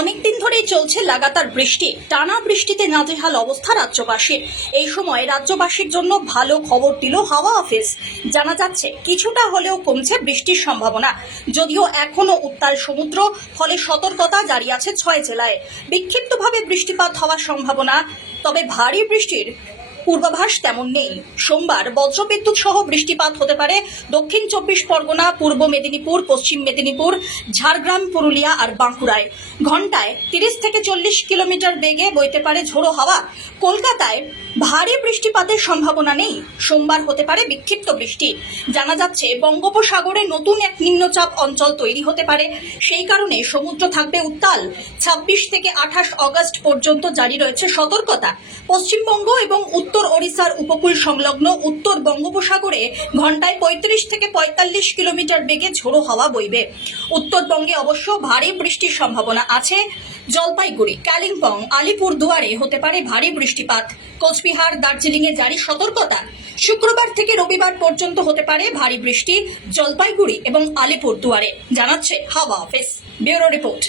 অনেকদিন ধরেই চলছে লাগাতার বৃষ্টি। টানা বৃষ্টিতে নাজেহাল অবস্থা রাজ্যবাসীর। এই সময় রাজ্যবাসীর জন্য ভালো খবর দিল হাওয়া অফিস। জানা যাচ্ছে, কিছুটা হলেও কমছে বৃষ্টির সম্ভাবনা। যদিও এখনও উত্তাল সমুদ্র, ফলে সতর্কতা জারি আছে ছয় জেলায়। বিক্ষিপ্তভাবে বৃষ্টিপাত হওয়ার সম্ভাবনা, তবে ভারী বৃষ্টির পূর্বাভাস তেমন নেই। সোমবার বজ্রবিদ্যুৎ সহ বৃষ্টিপাত হতে পারে দক্ষিণ চব্বিশ পরগনা, পূর্ব মেদিনীপুর, পশ্চিম মেদিনীপুর, ঝাড়গ্রাম, পুরুলিয়া আর বাঁকুড়ায়। ঘন্টায় তিরিশ থেকে চল্লিশ কিলোমিটার বেগে বইতে পারে ঝোড়ো হাওয়া। কলকাতায় ভারী বৃষ্টিপাতের সম্ভাবনা নেই। সোমবার হতে পারে বিক্ষিপ্ত বৃষ্টি। জানা যাচ্ছে, বঙ্গোপসাগরে নতুন এক নিম্নচাপ অঞ্চল তৈরি হতে পারে। সেই কারণে সমুদ্র থাকবে উত্তাল। ছাব্বিশ থেকে আঠাশ অগস্ট পর্যন্ত জারি রয়েছে সতর্কতা। পশ্চিমবঙ্গ এবং উত্তর ওড়িশার উপকূল সংলগ্ন উত্তর বঙ্গোপসাগরে ঘন্টায় পঁয়ত্রিশ থেকে পঁয়তাল্লিশ কিলোমিটার বেগে ঝোড়ো হাওয়া বইবে। উত্তরবঙ্গে অবশ্য ভারী বৃষ্টির সম্ভাবনা আছে। জলপাইগুড়ি, কালিম্পং, আলিপুরদুয়ারে হতে পারে ভারী বৃষ্টিপাত। কোচবিহার, দার্জিলিংয়ে জারি সতর্কতা। শুক্রবার থেকে রবিবার পর্যন্ত হতে পারে ভারী বৃষ্টি। জলপাইগুড়ি এবং আলিপুরদুয়ারে, জানাচ্ছে হাওয়া অফিস। Bureau report.